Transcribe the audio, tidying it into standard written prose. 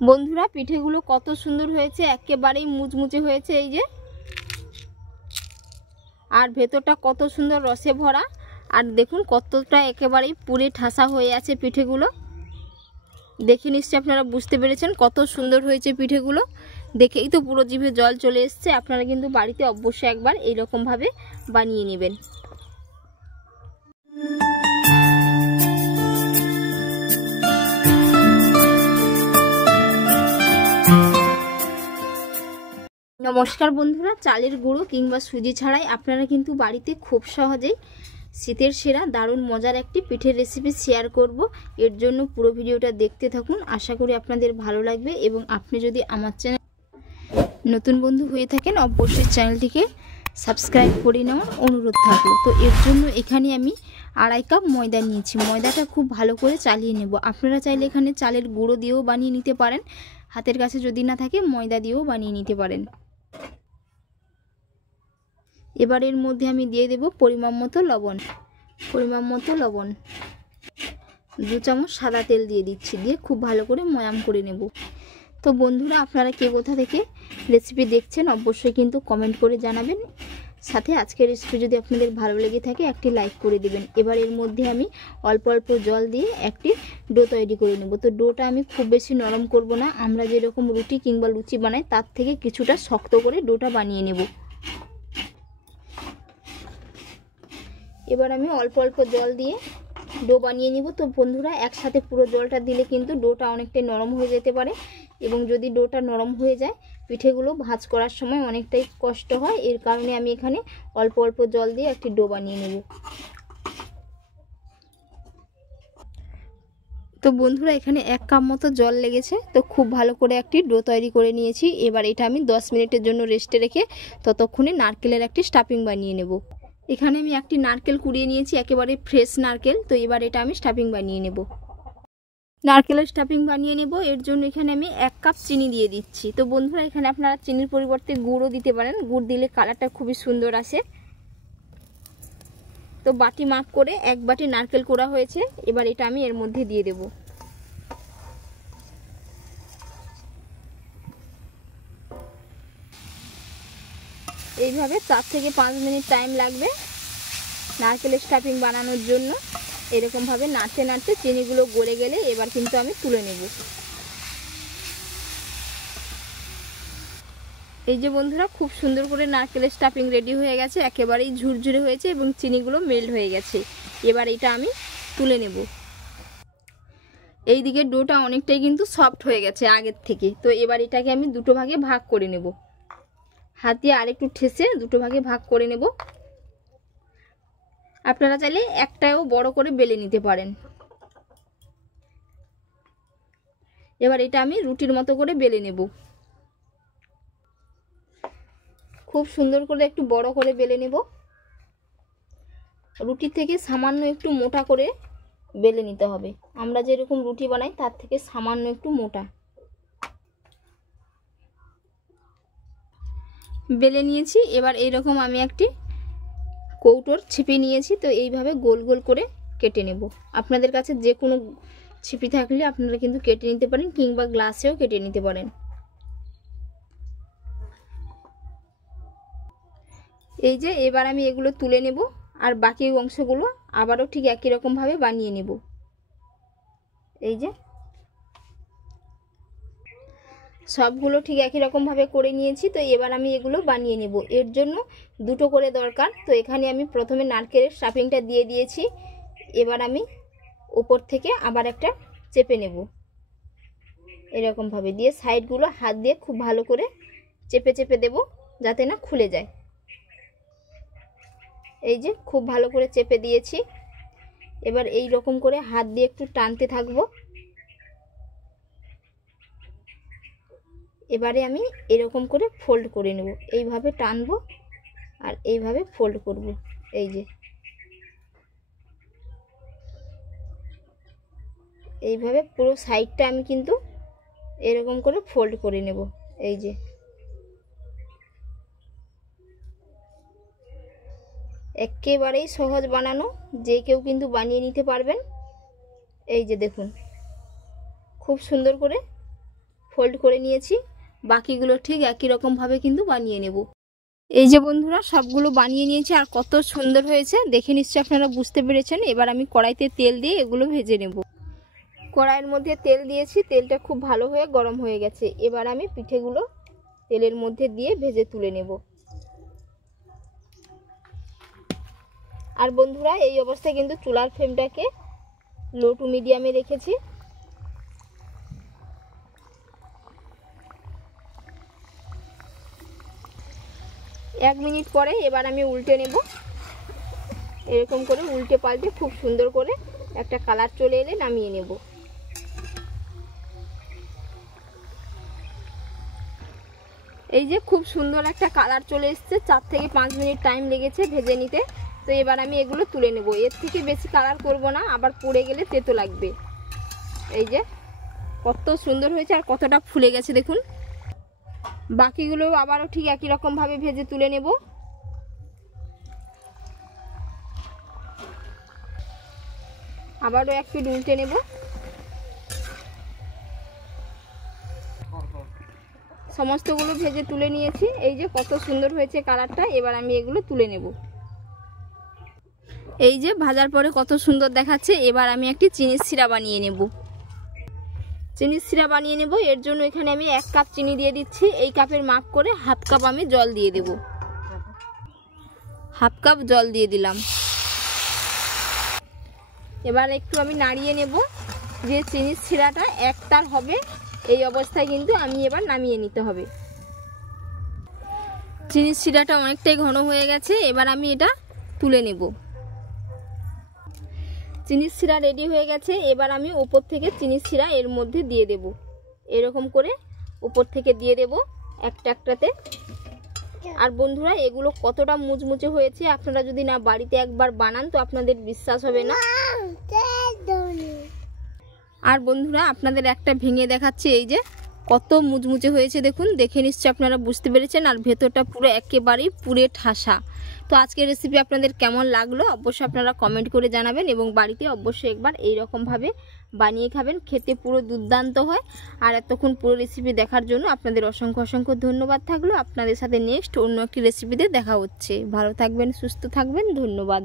বন্ধুরা পিঠেগুলো কত সুন্দর হয়েছে, একেবারেই মুচমুচে হয়েছে এই যে, আর ভেতরটা কত সুন্দর রসে ভরা। আর দেখুন কতটা একেবারেই পুরে ঠাসা হয়ে আছে পিঠেগুলো। দেখে নিশ্চয়ই আপনারা বুঝতে পেরেছেন কত সুন্দর হয়েছে পিঠেগুলো। দেখেই তো পুরো জিভে জল চলে এসছে। আপনারা কিন্তু বাড়িতে অবশ্যই একবার এইরকমভাবে বানিয়ে নেবেন। নমস্কার বন্ধুরা, চালের গুঁড়ো কিংবা সুজি ছাড়াই আপনারা কিন্তু বাড়িতে খুব সহজেই শীতের সেরা দারুণ মজার একটি পিঠের রেসিপি শেয়ার করব। এর জন্য পুরো ভিডিওটা দেখতে থাকুন, আশা করি আপনাদের ভালো লাগবে। এবং আপনি যদি আমার চ্যানেল নতুন বন্ধু হয়ে থাকেন অবশ্যই চ্যানেলটিকে সাবস্ক্রাইব করে নেওয়ার অনুরোধ থাকলো। তো এর জন্য এখানে আমি 2.5 কাপ ময়দা নিয়েছি। ময়দাটা খুব ভালো করে চালিয়ে নেব। আপনারা চাইলে এখানে চালের গুঁড়ো দিয়েও বানিয়ে নিতে পারেন, হাতের কাছে যদি না থাকে ময়দা দিয়েও বানিয়ে নিতে পারেন। এবার এর মধ্যে আমি দিয়ে দেব পরিমাণ মতো লবণ, 2 চামচ সাদা তেল দিয়ে দিচ্ছি, দিয়ে খুব ভালো করে ময়াম করে নেব। তো বন্ধুরা আপনারা কে কোথা থেকে রেসিপি দেখছেন অবশ্যই কিন্তু কমেন্ট করে জানাবেন। সাথে আজকের রেসিপি যদি আপনাদের ভালো লেগে থাকে একটি লাইক করে দিবেন। এবার এর মধ্যে আমি অল্প অল্প জল দিয়ে একটি ডো তৈরি করে নেব। তো ডোটা আমি খুব বেশি নরম করব না, আমরা যেরকম রুটি কিংবা লুচি বানাই তার থেকে কিছুটা শক্ত করে ডোটা বানিয়ে নেব। এবার আমি অল্প অল্প জল দিয়ে ডো বানিয়ে নিব। তো বন্ধুরা একসাথে পুরো জলটা দিলে কিন্তু ডোটা অনেকটাই নরম হয়ে যেতে পারে, এবং যদি ডোটা নরম হয়ে যায় পিঠেগুলো ভাঁজ করার সময় অনেকটাই কষ্ট হয়। এর কারণে আমি এখানে অল্প অল্প জল দিয়ে একটি ডো বানিয়ে নেব। তো বন্ধুরা এখানে 1 কাপ মতো জল লেগেছে। তো খুব ভালো করে একটি ডো তৈরি করে নিয়েছি। এবার এটা আমি 10 মিনিটের জন্য রেস্টে রেখে ততক্ষণে নারকেলের একটি স্টাফিং বানিয়ে নেব। এখানে আমি একটি নারকেল কুড়িয়ে নিয়েছি, একেবারে ফ্রেশ নারকেল। তো এবার এটা আমি স্টাফিং বানিয়ে নেব। নারকেলের স্টাফিং বানিয়ে নেব, এর জন্য এখানে আমি 1 কাপ চিনি দিয়ে দিচ্ছি। তো বন্ধুরা এখানে আপনারা চিনির পরিবর্তে গুড়ও দিতে পারেন, গুড় দিলে কালারটা খুবই সুন্দর আসে। তো বাটি মাপ করে 1 বাটি নারকেল কোড়া হয়েছে। এবার এটা আমি এর মধ্যে দিয়ে দেব। এইভাবে 4 থেকে 5 মিনিট টাইম লাগবে নারকেলের স্টাফিং বানানোর জন্য। এরকমভাবে নাড়তে নাড়তে চিনিগুলো গলে গেলে এবার কিন্তু আমি তুলে নেব। এই যে বন্ধুরা খুব সুন্দর করে নারকেলের স্টাফিং রেডি হয়ে গেছে, একেবারেই ঝুরঝুরে হয়েছে এবং চিনিগুলো মেল্ট হয়ে গেছে। এবার এটা আমি তুলে নেব। এই দিকে ডোটা অনেকটাই কিন্তু সফট হয়ে গেছে আগের থেকে। তো এবার এটাকে আমি 2 ভাগে ভাগ করে নেব। হাত দিয়ে আরেকটু ঠেসে 2 ভাগে ভাগ করে নেব। আপনারা চাইলে একটাও বড় করে বেলে নিতে পারেন। এবার এটা আমি রুটির মতো করে বেলে নেব। খুব সুন্দর করে একটু বড় করে বেলে নেব। রুটির থেকে সামান্য একটু মোটা করে বেলে নিতে হবে। আমরা যেরকম রুটি বানাই তার থেকে সামান্য একটু মোটা বেলে নিয়েছি। এবার এইরকম আমি একটি কৌটোর ছিপি নিয়েছি। তো এইভাবে গোল গোল করে কেটে নেব। আপনাদের কাছে যে কোনো ছিপি থাকলে আপনারা কিন্তু কেটে নিতে পারেন, কিংবা গ্লাসেও কেটে নিতে পারেন। এই যে এবার আমি এগুলো তুলে নেব, আর বাকি অংশগুলো আবারও ঠিক একই রকমভাবে বানিয়ে নেব। এই যে সবগুলো ঠিক একই রকমভাবে করে নিয়েছি। তো এবার আমি এগুলো বানিয়ে নেব। এর জন্য 2টো করে দরকার। তো এখানে আমি প্রথমে নারকেলের স্টাফিংটা দিয়ে দিয়েছি। এবার আমি উপর থেকে আবার একটা চেপে নেব। এরকমভাবে দিয়ে সাইডগুলো হাত দিয়ে খুব ভালো করে চেপে চেপে দেব, যাতে না খুলে যায়। এই যে খুব ভালো করে চেপে দিয়েছি। এবার এই রকম করে হাত দিয়ে একটু টানতে থাকবো। এবারে আমি এরকম করে ফোল্ড করে নেব। এইভাবে টানবো আর এইভাবে ফোল্ড করব। এই যে এইভাবে পুরো সাইডটা আমি কিন্তু এরকম করে ফোল্ড করে নেব। এই যে একেবারেই সহজ বানানো, যে কেউ কিন্তু বানিয়ে নিতে পারবেন। এই যে দেখুন খুব সুন্দর করে ফোল্ড করে নিয়েছি, বাকিগুলো ঠিক একই রকমভাবে কিন্তু বানিয়ে নেব। এই যে বন্ধুরা সবগুলো বানিয়ে নিয়েছি, আর কত সুন্দর হয়েছে দেখে নিশ্চয়ই আপনারা বুঝতে পেরেছেন। এবার আমি কড়াইতে তেল দিয়ে এগুলো ভেজে নেব। কড়াইয়ের মধ্যে তেল দিয়েছি, তেলটা খুব ভালো হয়ে গরম হয়ে গেছে। এবার আমি পিঠেগুলো তেলের মধ্যে দিয়ে ভেজে তুলে নেব। আর বন্ধুরা এই অবস্থায় কিন্তু চুলার ফ্লেমটাকে লো টু মিডিয়ামে রেখেছি। এক মিনিট পরে এবার আমি উল্টে নেব। এরকম করে উল্টে পাল্টে খুব সুন্দর করে একটা কালার চলে এলে নামিয়ে নেব। এই যে খুব সুন্দর একটা কালার চলে এসছে, 4 থেকে 5 মিনিট টাইম লেগেছে ভেজে নিতে। তো এবার আমি এগুলো তুলে নেব। এর থেকে বেশি কালার করব না, আবার পুড়ে গেলে তেতো লাগবে। এই যে কত সুন্দর হয়েছে আর কতটা ফুলে গেছে দেখুন। বাকিগুলো আবারও ঠিক একই রকমভাবে ভেজে তুলে নেব। আবারও এক পিঠ উল্টে নেব। সমস্তগুলো ভেজে তুলে নিয়েছি। এই যে কত সুন্দর হয়েছে কালারটা। এবার আমি এগুলো তুলে নেব। এই যে ভাজার পরে কত সুন্দর দেখাচ্ছে। এবার আমি একটি চিনির সিরা বানিয়ে নেব। চিনির সিরা বানিয়ে নেব, এর জন্য এখানে আমি 1 কাপ চিনি দিয়ে দিচ্ছি। এই কাপের মাপ করে হাফ কাপ আমি জল দিয়ে দেব। হাফ কাপ জল দিয়ে দিলাম। এবার একটু আমি নাড়িয়ে নেব। যে চিনির সিরাটা একতার হবে এই অবস্থায় কিন্তু আমি এবার নামিয়ে নিতে হবে। চিনির সিরাটা অনেকটাই ঘন হয়ে গেছে। এবার আমি এটা তুলে নেব। চিনির সিরা রেডি হয়ে গেছে। এবার আমি উপর থেকে চিনির সিরা এর মধ্যে দিয়ে দেব। এরকম করে উপর থেকে দিয়ে দেব একটা একটাতে। আর বন্ধুরা এগুলো কতটা মুচমুচে হয়েছে, আপনারা যদি না বাড়িতে একবার বানান তো আপনাদের বিশ্বাস হবে না। আর বন্ধুরা আপনাদের একটা ভেঙে দেখাচ্ছি। এই যে কত মুচমুচে হয়েছে দেখুন, দেখে নিশ্চয়ই আপনারা বুঝতে পেরেছেন। আর ভেতরটা পুরো একেবারেই পুরে ঠাসা। তো আজকের রেসিপি আপনাদের কেমন লাগলো অবশ্যই আপনারা কমেন্ট করে জানাবেন, এবং বাড়িতে অবশ্যই একবার এইরকমভাবে বানিয়ে খাবেন, খেতে পুরো দুর্দান্ত হয়। আর এতক্ষণ পুরো রেসিপি দেখার জন্য আপনাদের অসংখ্য অসংখ্য ধন্যবাদ থাকলো। আপনাদের সাথে নেক্সট অন্য একটি রেসিপিতে দেখা হচ্ছে। ভালো থাকবেন, সুস্থ থাকবেন, ধন্যবাদ।